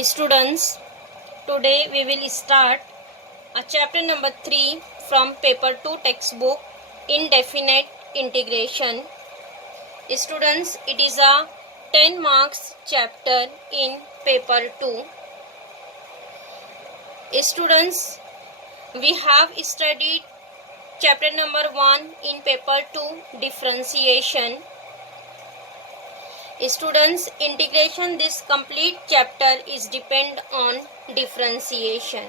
Students, today we will start a chapter number 3 from paper 2 textbook, Indefinite Integration. Students, it is a 10 marks chapter in paper 2. Students, we have studied chapter number 1 in paper 2, differentiation. Students, integration, this complete chapter is depend on differentiation.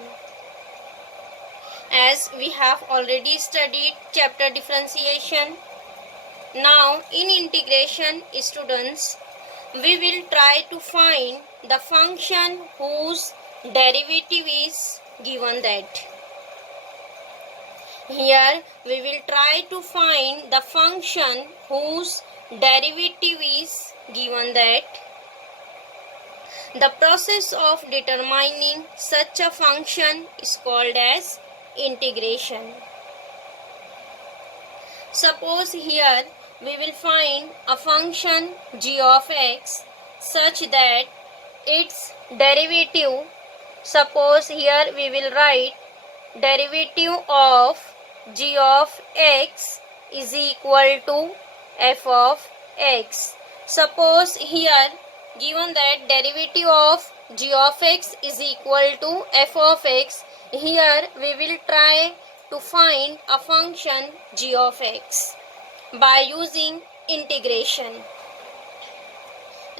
As we have already studied chapter differentiation, now in integration, students, we will try to find the function whose derivative is given that. Here we will try to find the function whose derivative is given that. The process of determining such a function is called as integration. Suppose here we will find a function g of x such that its derivative, suppose here we will write derivative of g of x is equal to f of x. Suppose here given that derivative of g of x is equal to f of x, here we will try to find a function g of x by using integration.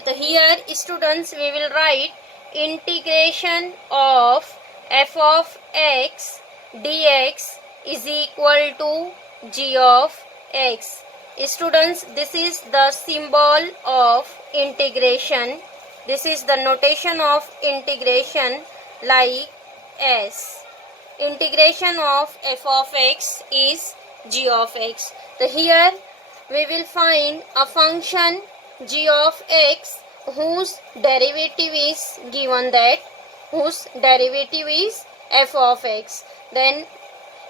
So here students we will write integration of f of x dx is equal to g of x. Students, this is the symbol of integration. This is the notation of integration like s. Integration of f of x is g of x. So here we will find a function g of x whose derivative is given that, whose derivative is f of x. Then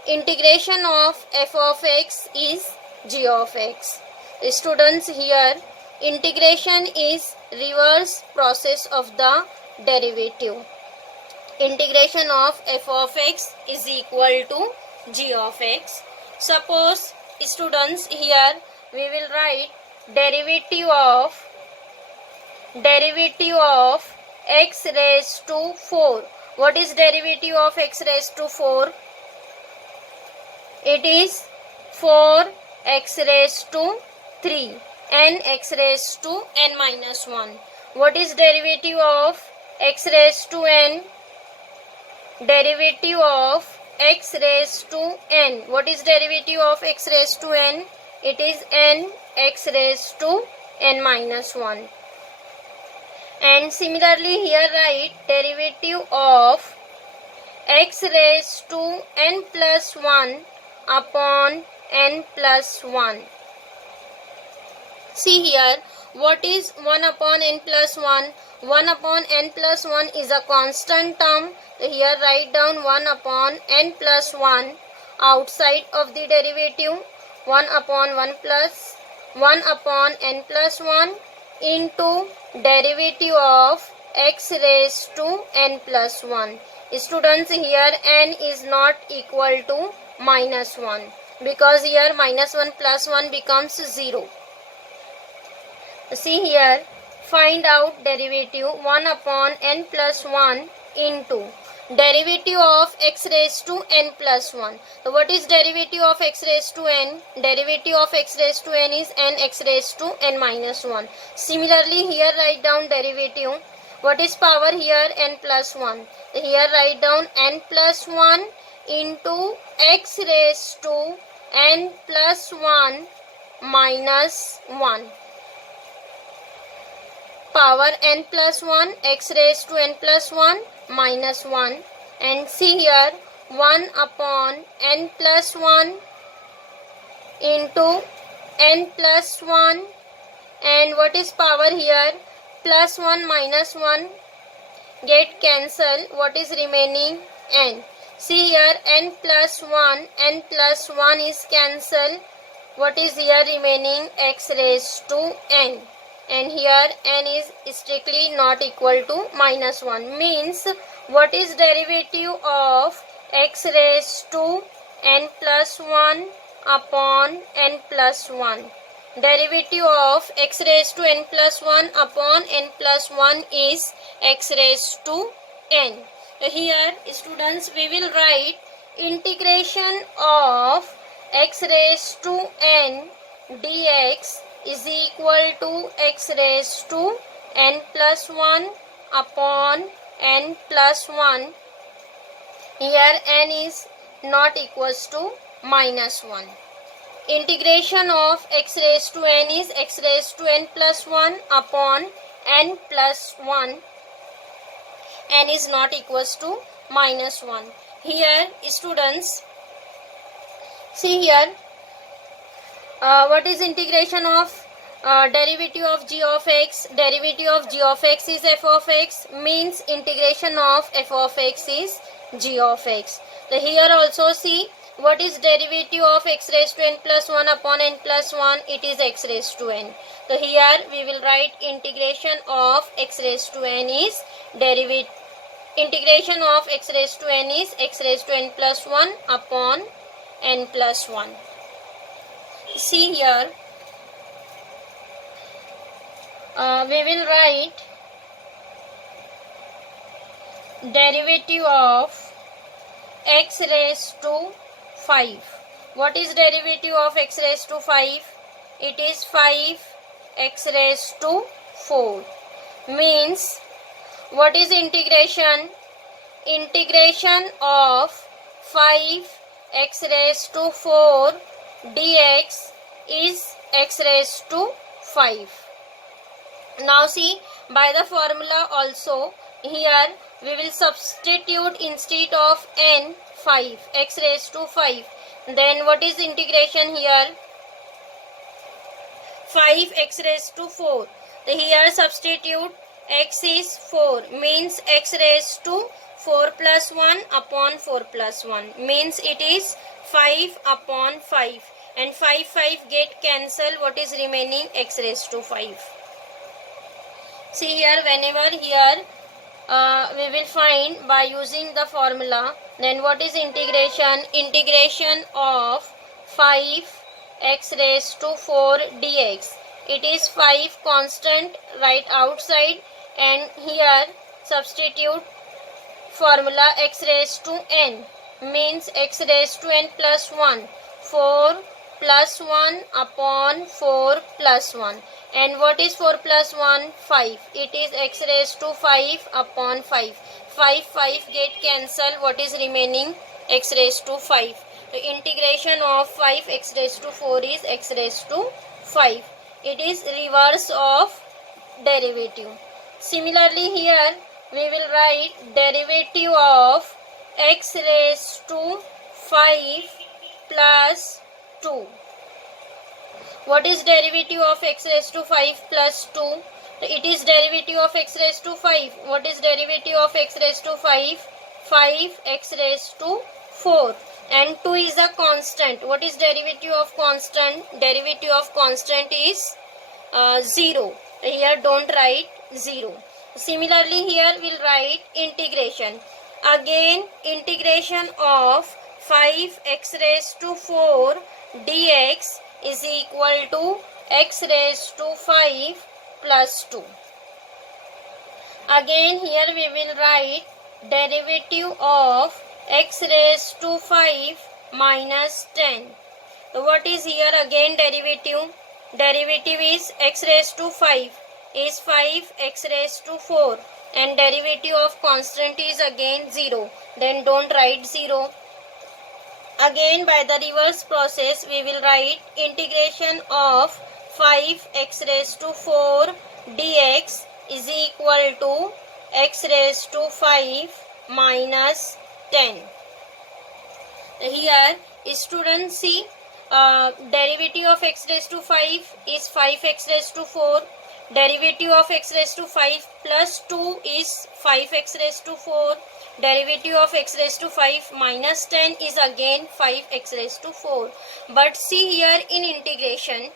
integration of f of x is g of x. Students, here integration is reverse process of the derivative. Integration of f of x is equal to g of x. Suppose students, here we will write derivative of x raised to 4. What is derivative of x raised to 4? It is 4x raised to 3 and x raised to n minus 1. What is derivative of x raised to n? Derivative of x raised to n. What is derivative of x raised to n? It is n x raised to n minus 1. And similarly here write derivative of x raised to n plus 1 upon n plus 1. See here, what is 1 upon n plus 1? 1 upon n plus 1 is a constant term. Here write down 1 upon n plus 1 outside of the derivative. 1 upon 1 plus 1 upon n plus 1 into derivative of x raised to n plus 1. Students, here n is not equal to minus 1 because here minus 1 plus 1 becomes 0. See here, find out derivative 1 upon n plus 1 into derivative of x raised to n plus 1. So what is derivative of x raised to n? Derivative of x raised to n is n x raised to n minus 1. Similarly here write down derivative. What is power here? N plus 1. Here write down n plus 1 into x raised to n plus 1 minus 1. Power n plus 1 x raised to n plus 1 minus 1. And see here 1 upon n plus 1 into n plus 1. And what is power here? Plus 1 minus 1 get cancelled. What is remaining? N. See here n plus 1 is cancelled. What is here remaining? X raised to n. and here n is strictly not equal to -1. Means what is derivative of x raised to n plus 1 upon n plus 1? Derivative of x raised to n plus 1 upon n plus 1 is x raised to n. Here students, we will write integration of x raised to n dx is equal to x raised to n plus 1 upon n plus 1. Here n is not equals to -1. Integration of x raised to n is x raised to n plus 1 upon n plus 1. N is not equals to -1. Here students, see here, what is integration of derivative of g of x? Derivative of g of x is f of x, means integration of f of x is g of x. So here also see what is derivative of x raised to n plus 1 upon n plus 1? It is x raised to n. So here we will write integration of x raised to n is integration of x raised to n is x raised to n plus 1 upon n plus 1. See here, we will write derivative of x raised to 5. What is derivative of x raised to 5? It is 5x raised to 4. Means what is integration? Integration of 5x raised to 4 dx is x raised to 5. Now see, by the formula also, here we will substitute instead of n 5, x raised to 5. Then what is integration here? 5x raised to 4. Here substitute x is 4, means x raised to 4 plus 1 upon 4 plus 1, means it is 5 upon 5, and 5 get cancelled. What is remaining? X raised to 5. See here, whenever here we will find by using the formula, then what is integration? Integration of 5x raised to 4 dx. It is 5 constant right outside, and here substitute formula x raised to n, means x raised to n plus 1. 4 plus 1 upon 4 plus 1. And what is 4 plus 1? 5. It is x raised to 5 upon 5. 5 get cancelled. What is remaining? X raised to 5. The integration of 5x raised to 4 is x raised to 5. It is reverse of derivative. Similarly here we will write derivative of x raised to 5 plus 2. What is derivative of x raised to 5 plus 2? It is derivative of x raised to 5. What is derivative of x raised to 5? 5x raised to 4. And 2 is a constant. What is derivative of constant? Derivative of constant is 0. Here don't write 0. Similarly here we'll write integration. Again integration of 5x raised to 4 dx is equal to x raised to 5 plus 2. Again here we will write derivative of x raised to 5 minus 10. So what is here again derivative? Derivative is x raised to 5 is 5x raised to 4, and derivative of constant is again 0. Then don't write 0. Again by the reverse process we will write integration of 5x raised to 4 dx is equal to x raised to 5 minus 10. Here students see derivative of x raised to 5 is 5x raised to 4. Derivative of x raised to 5 plus 2 is 5x raised to 4. Derivative of x raised to 5 minus 10 is again 5x raised to 4. But see here in integration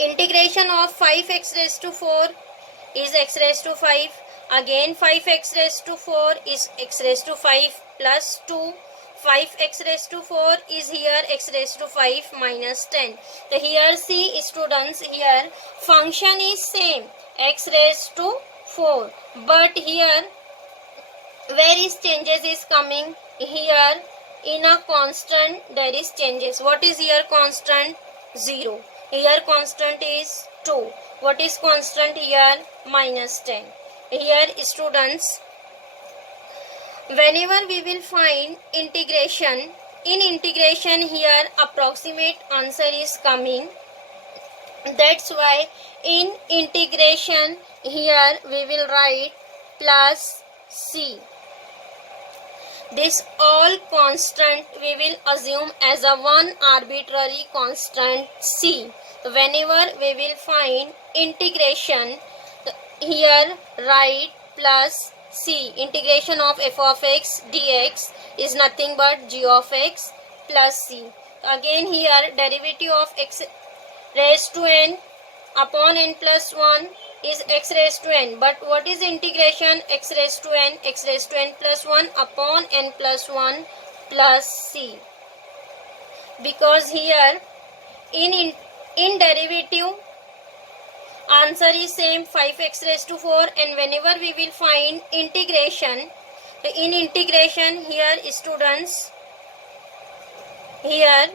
Integration of 5x raised to 4 is x raised to 5. Again 5x raised to 4 is x raised to 5 plus 2. 5x raised to 4 is here x raised to 5 minus 10. So here see students, here function is same x raised to 4, but here where is changes is coming? Here in a constant there is changes. What is here constant? 0. Here constant is 2. What is constant here? Minus 10. Here students, whenever we will find integration, in integration here approximate answer is coming. That's why in integration here we will write plus c. This all constant we will assume as a one arbitrary constant c. Whenever we will find integration, here write plus c. Integration of f of x dx is nothing but g of x plus c. Again here derivative of x raised to n upon n plus 1 is x raised to n. But what is integration? X raised to n plus 1 upon n plus 1 plus c. Because here in derivative answer is same 5x raised to 4, and whenever we will find integration, in integration here students, here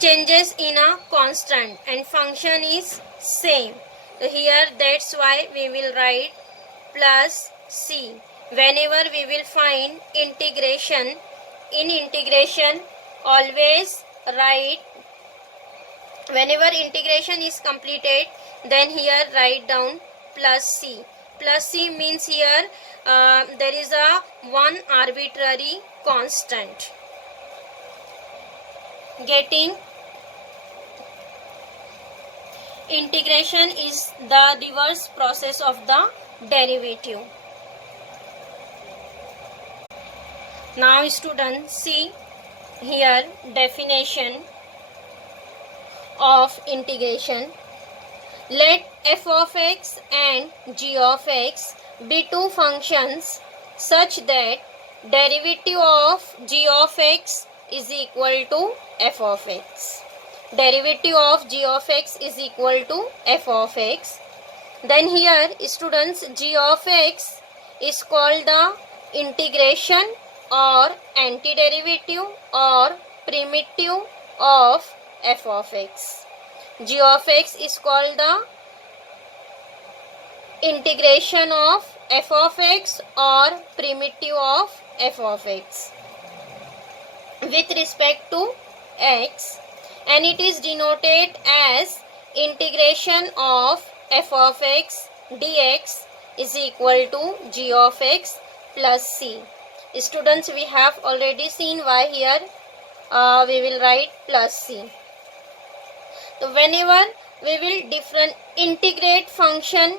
changes in a constant and function is same. So here that's why we will write plus c. Whenever we will find integration, in integration always write, whenever integration is completed, then here write down plus c. Plus c means here there is a one arbitrary constant. Getting? Integration is the reverse process of the derivative. Now students, see here definition of integration. Let f of x and g of x be two functions such that derivative of g of x is equal to f of x. Derivative of g of x is equal to f of x. Then here students, g of x is called the integration or antiderivative or primitive of f of x. G of x is called the integration of f of x or primitive of f of x with respect to x, and it is denoted as integration of f of x dx is equal to g of x plus c. Students, we have already seen why here we will write plus c. So whenever we will integrate function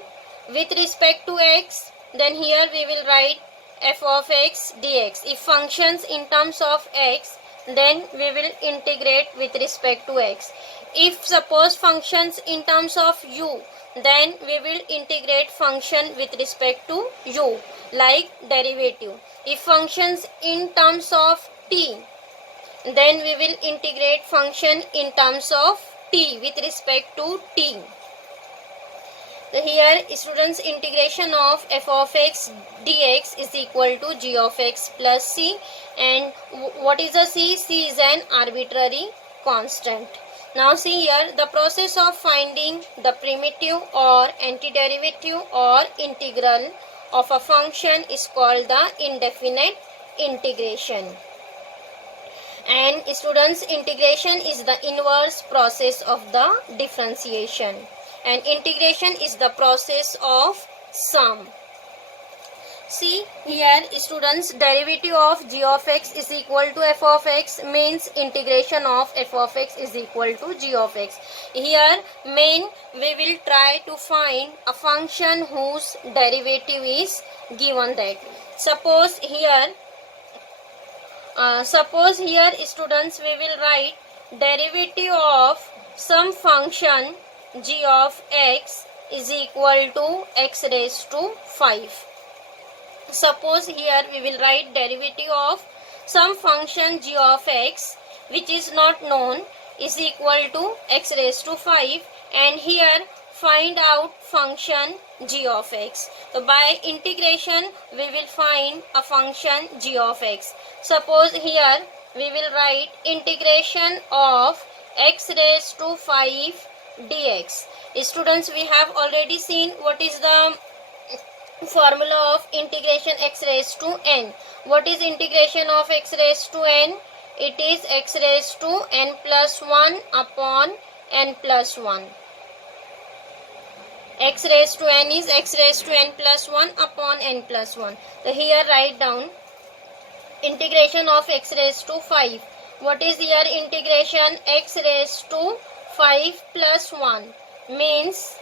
with respect to x, then here we will write f of x dx. If functions in terms of x, then we will integrate with respect to x. If suppose functions in terms of u, then we will integrate function with respect to u, like derivative. If functions in terms of t, then we will integrate function in terms of t with respect to t. So here students, integration of f of x dx is equal to g of x plus c, and what is a c? C is an arbitrary constant. Now see here, the process of finding the primitive or antiderivative or integral of a function is called the indefinite integration. And students, integration is the inverse process of the differentiation, and integration is the process of sum. See here students, derivative of g of x is equal to f of x means integration of f of x is equal to g of x. Here main we will try to find a function whose derivative is given that. Suppose here students, we will write derivative of some function g of x is equal to x raised to 5. Suppose here we will write derivative of some function g of x which is not known is equal to x raised to 5, and here find out function g of x. So by integration we will find a function g of x. Suppose here we will write integration of x raised to 5 dx. Students, we have already seen what is the formula of integration x raised to n. What is integration of x raised to n? It is x raised to n plus 1 upon n plus 1. X raised to n is x raised to n plus 1 upon n plus 1. So here write down integration of x raised to 5. What is here integration? X raised to 5 plus 1 means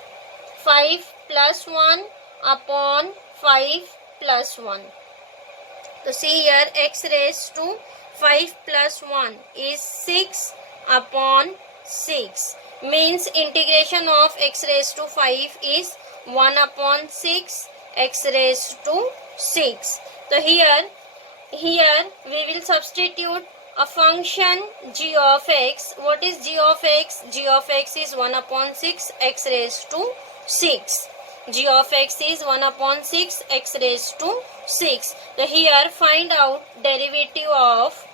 5 plus 1 upon 5 plus 1. So see here x raised to 5 plus 1 is 6 upon 6 means integration of x raised to 5 is 1 upon 6 x raised to 6. So here we will substitute a function g of x. What is g of x? G of x is 1 upon 6 x raised to 6. G of x is 1 upon 6 x raised to 6. So here find out derivative of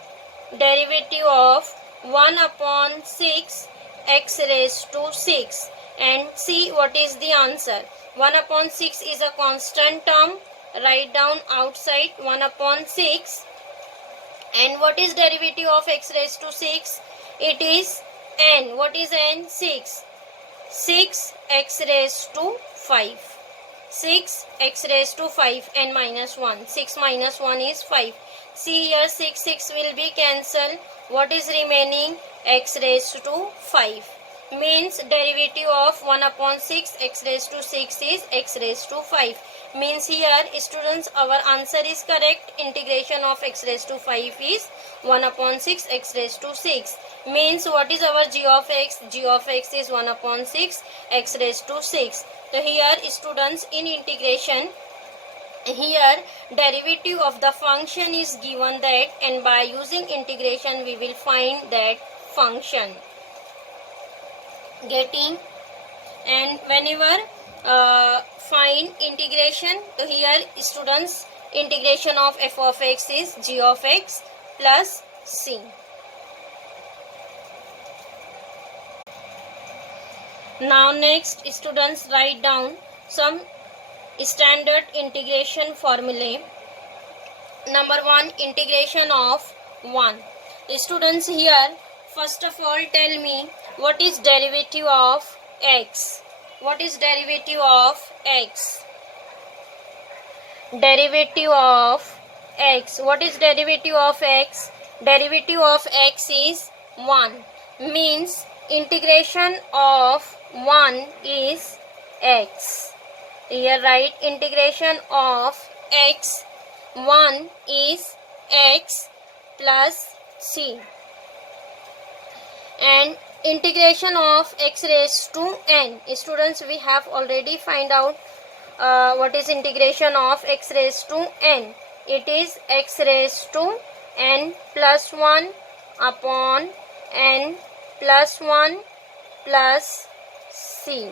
1 upon 6 x raised to 6 and see what is the answer. 1 upon 6 is a constant term. Write down outside 1 upon 6. And what is derivative of x raised to 6? It is n. What is n? 6. 6 x raised to 5. 6 x raised to 5 n minus 1. 6 minus 1 is 5. See here 6 will be cancelled. What is remaining? X raised to 5. Means derivative of 1 upon 6 x raised to 6 is x raised to 5. Means here students our answer is correct. Integration of x raised to 5 is 1 upon 6 x raised to 6. Means what is our g of x? G of x is 1 upon 6 x raised to 6. So here students in integration, here derivative of the function is given that, and by using integration we will find that function. Getting? And whenever find integration, so here students integration of f of x is g of x plus c. Now next students write down some standard integration formulae. Number 1, integration of 1. Students, here first of all tell me what is derivative of x. What is derivative of x? Derivative of x. What is derivative of x? Derivative of x is 1. Means integration of 1 is x. Here write integration of x. 1 is x plus c. And integration of x raised to n. Students, we have already find out what is integration of x raised to n. It is x raised to n plus 1 upon n plus 1 plus c.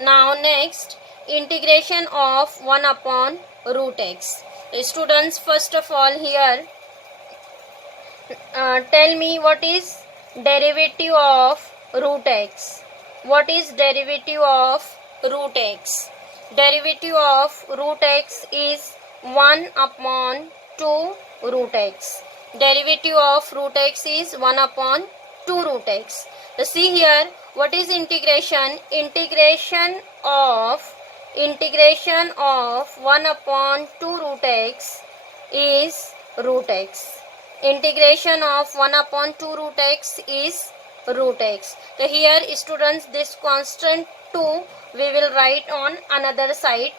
Now next, integration of 1 upon root x. Students, first of all here tell me what is derivative of root x. What is derivative of root x? Derivative of root x is 1 upon 2 root x. Derivative of root x is 1 upon 2 root x. So see here what is integration? Integration of 1 upon 2 root x is root x. Integration of 1 upon 2 root x is root x. So here students, this constant 2 we will write on another side,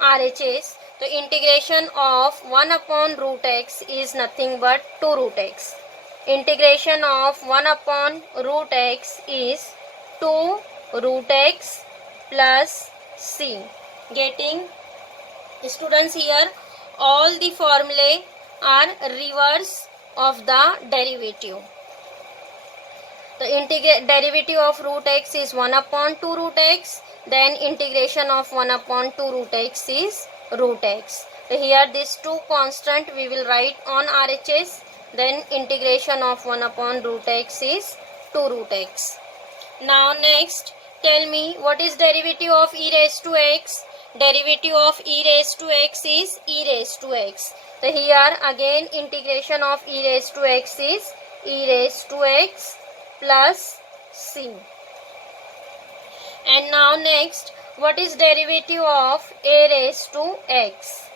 RHS. So integration of 1 upon root x is nothing but 2 root x. integration of 1 upon root x is 2 root x plus c. Getting? Students, here all the formulae are reverse of the derivative. The derivative of root x is 1 upon 2 root x, then integration of 1 upon 2 root x is root x. So here these two constant we will write on RHS, then integration of 1 upon root x is 2 root x. Now next, tell me what is derivative of e raised to x? Derivative of e raised to x is e raised to x. So here again integration of e raised to x is e raised to x plus c. And now next, what is derivative of a raised to x?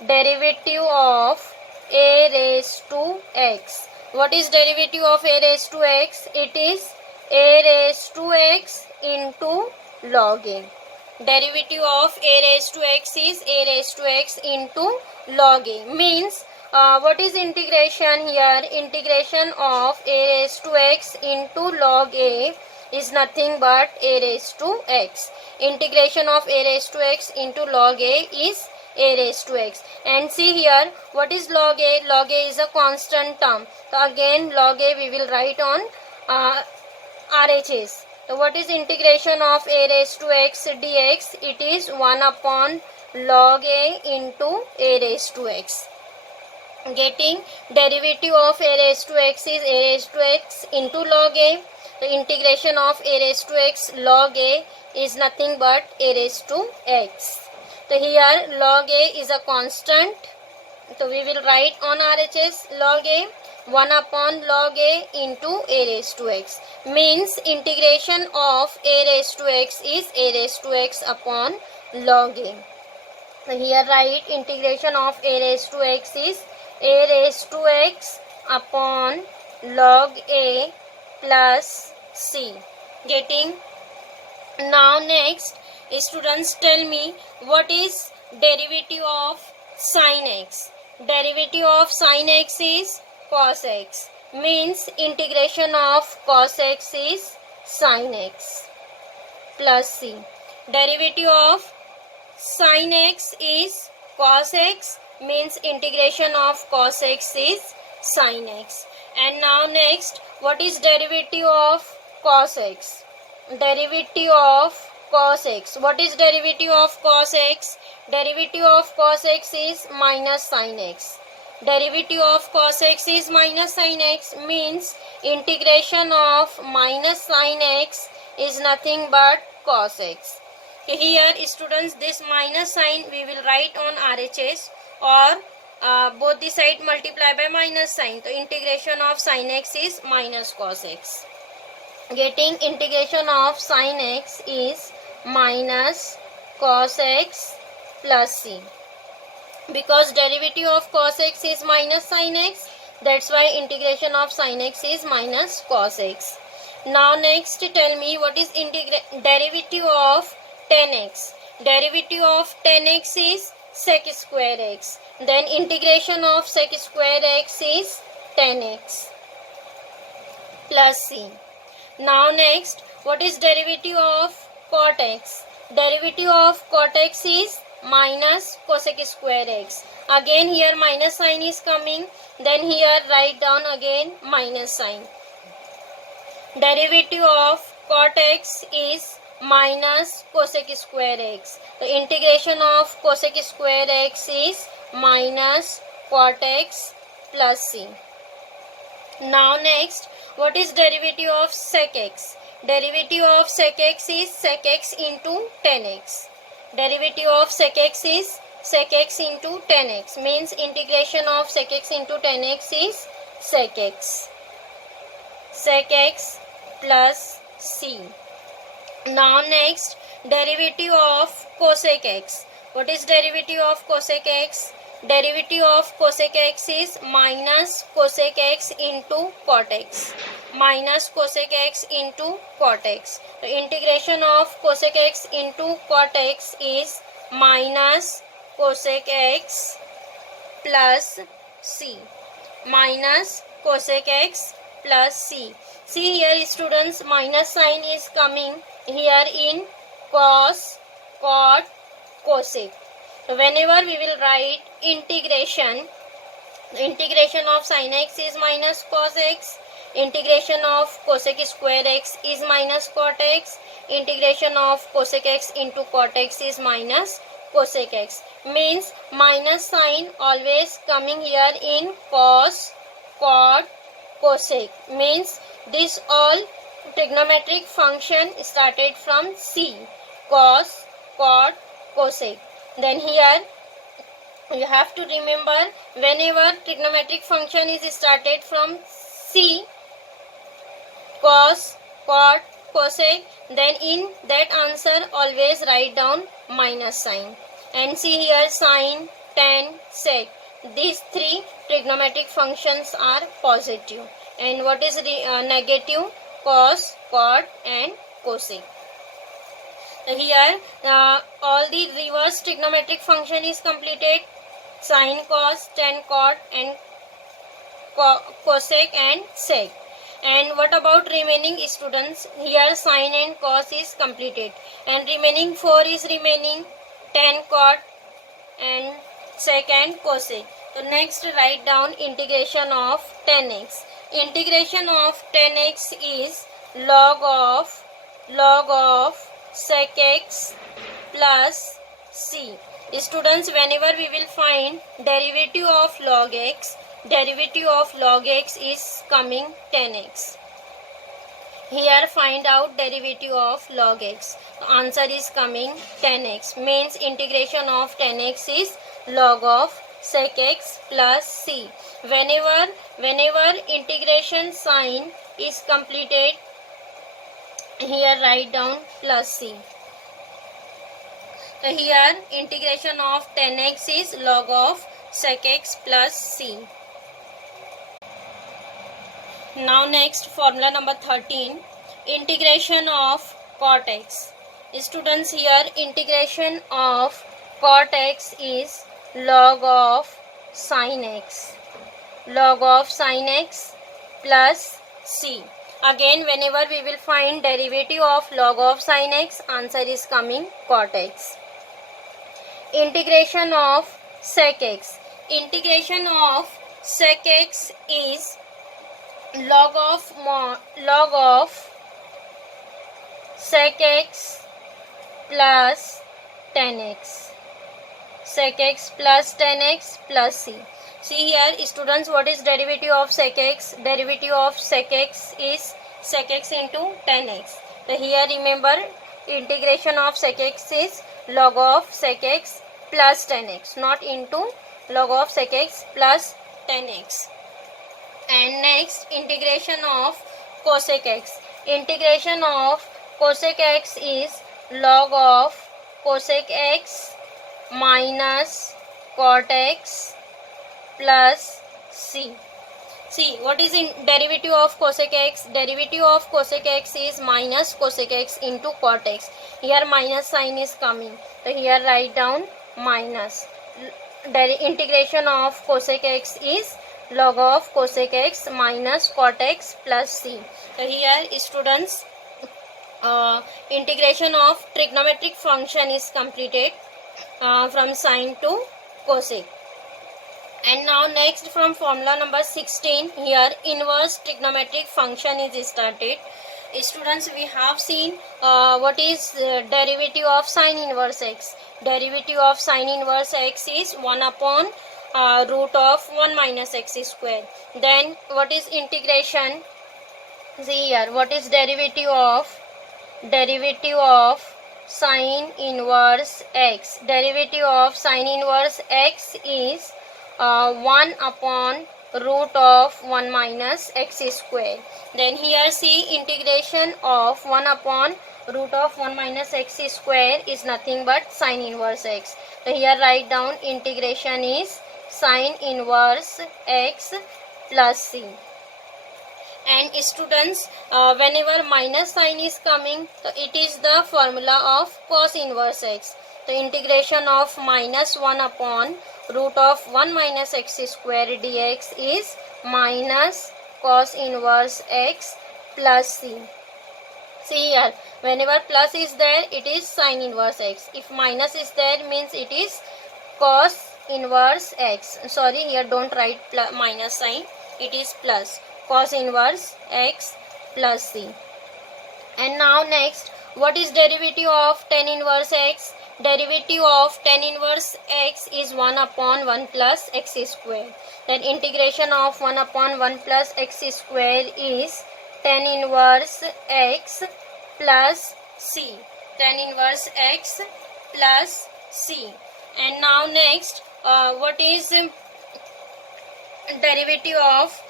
Derivative of a raised to x. What is derivative of a raised to x? It is a raised to x into log a. Derivative of a raised to x is a raised to x into log a. Means what is integration here? Integration of a raised to x into log a is nothing but a raised to x. Integration of a raised to x into log a is a raised to x. And see here, what is log a? Log a is a constant term. So again log a we will write on RHS. So what is integration of a raised to x dx? It is 1 upon log a into a raised to x. Getting? Derivative of a raised to x is a raised to x into log a. The integration of a raised to x log a is nothing but a raised to x. So here log a is a constant. So we will write on RHS log a 1 upon log a into a raised to x. Means integration of a raised to x is a raised to x upon log a. So here write integration of a raised to x is a raised to x upon log a plus c. Getting? Now next, students, tell me what is derivative of sin x. Derivative of sin x is cos x. Means integration of cos x is sin x plus c. Derivative of sin x is cos x, means integration of cos x is sin x. And now next, what is derivative of cos x? Derivative of cos x. What is derivative of cos x? Derivative of cos x is minus sin x. Derivative of cos x is minus sin x, means integration of minus sin x is nothing but cos x. Here students, this minus sign we will write on RHS, or both the side multiply by minus sign. So integration of sin x is minus cos x. Getting? Integration of sin x is minus cos x plus c. Because derivative of cos x is minus sin x, that's why integration of sin x is minus cos x. Now next, tell me what is derivative of tan x. Derivative of tan x is sec square x. Then integration of sec square x is tan x plus c. Now next, what is derivative of cot x? Derivative of cot x is minus cosec square x. Again here minus sign is coming, then here write down again minus sign. Derivative of cot x is minus cosec square x. The integration of cosec square x is minus cot x plus c. Now next, what is derivative of sec x? Derivative of sec x is sec x into tan x. Derivative of sec x is sec x into tan x, means integration of sec x into tan x is sec x. Sec x plus c. Now next, derivative of cosec x. What is derivative of cosec x? Derivative of cosec x is minus cosec x into cot x. Minus cosec x into cot x. The integration of cosec x into cot x is minus cosec x plus c. Minus cosec x plus c. See here students, minus sign is coming here in cos, cot, cosec. Whenever we will write integration of sin x is minus cos x, integration of cosec square x is minus cot x, integration of cosec x into cot x is minus cosec x. Means minus sign always coming here in cos, cot, cosec. Means this all trigonometric function started from C, cos, cot, cosec. Then here you have to remember, whenever trigonometric function is started from C, cos, cot, cosec, then in that answer always write down minus sign. And see here sin, tan, sec. These three trigonometric functions are positive. And what is negative? Cos, cot and cosec. Here all the reverse trigonometric function is completed. Sin, cos, tan, cot and cosec and sec. And what about remaining students? Here sin and cos is completed, and remaining 4 is remaining, tan, cot and sec and cosec. So next write down integration of tan x. Integration of tan x is log of sec x plus c. Students, whenever we will find derivative of log x is coming tan x. Here find out derivative of log x. Answer is coming tan x. Means integration of tan x is log of sec x plus c. Whenever integration sign is completed, here write down plus c. So here integration of tan x is log of sec x plus c. Now next formula number 13, integration of cot x. Students, here integration of cot x is log of sin x plus c. Again, whenever we will find derivative of log of sin x, answer is coming cot x. Integration of sec x. Integration of sec x is log of sec x plus tan x. Sec x plus tan x plus c. See here students, what is derivative of sec x? Derivative of sec x is sec x into tan x. So here remember, integration of sec x is log of sec x plus tan x, not into log of sec x plus tan x. And next, integration of cosec x. Integration of cosec x is log of cosec x minus cot x plus c. See, what is in derivative of cosec x? Derivative of cosec x is minus cosec x into cot x. Here minus sign is coming. So here write down minus. Integration of cosec x is log of cosec x minus cot x plus c. So here students, integration of trigonometric function is completed from sine to cosec. And now next, from formula number 16, here inverse trigonometric function is started. Students, we have seen what is derivative of sine inverse x. Derivative of sine inverse x is 1 upon root of 1 minus x square. Then what is integration? See here, what is derivative of sine inverse x? Derivative of sine inverse x is 1 upon root of 1 minus x square. Then here see, integration of 1 upon root of 1 minus x square is nothing but sine inverse x. So here write down integration is sine inverse x plus c. And students, whenever minus sign is coming, so it is the formula of cos inverse x. The integration of minus 1 upon root of 1 minus x square dx is minus cos inverse x plus c. See here, whenever plus is there, it is sin inverse x. If minus is there, means it is cos inverse x. Sorry, here don't write minus sign, it is plus cos inverse x plus c. And now next, what is derivative of tan inverse x? Derivative of tan inverse x is 1 upon 1 plus x square. Then integration of 1 upon 1 plus x square is tan inverse x plus c. Tan inverse x plus c. And now next, what is derivative of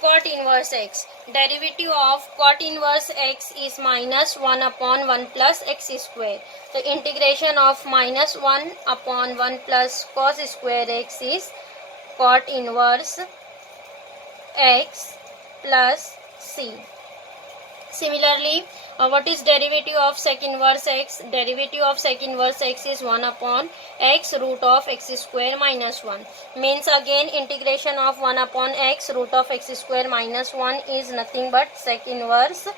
cot inverse x? Derivative of cot inverse x is minus 1 upon 1 plus x square. The integration of minus 1 upon 1 plus cos square x is cot inverse x plus c. Similarly, what is derivative of sec inverse x? Derivative of sec inverse x is 1 upon x root of x square minus 1. Means again integration of 1 upon x root of x square minus 1 is nothing but sec inverse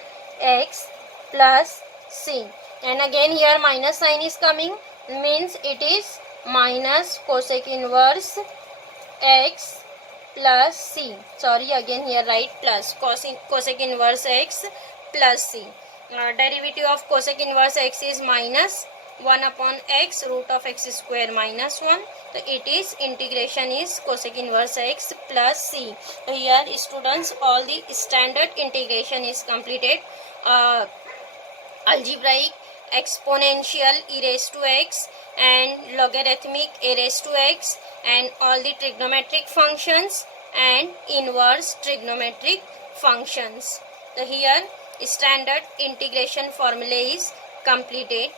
x plus c. And again here minus sign is coming, means it is minus cosec inverse x plus c. Sorry, again here write plus cosec inverse x plus c. Derivative of cosec inverse x is minus 1 upon x root of x square minus 1. So it is integration is cosec inverse x plus c. So here students, all the standard integration is completed. Algebraic, exponential e raised to x, and logarithmic a raised to x, and all the trigonometric functions and inverse trigonometric functions. So here standard integration formula is completed.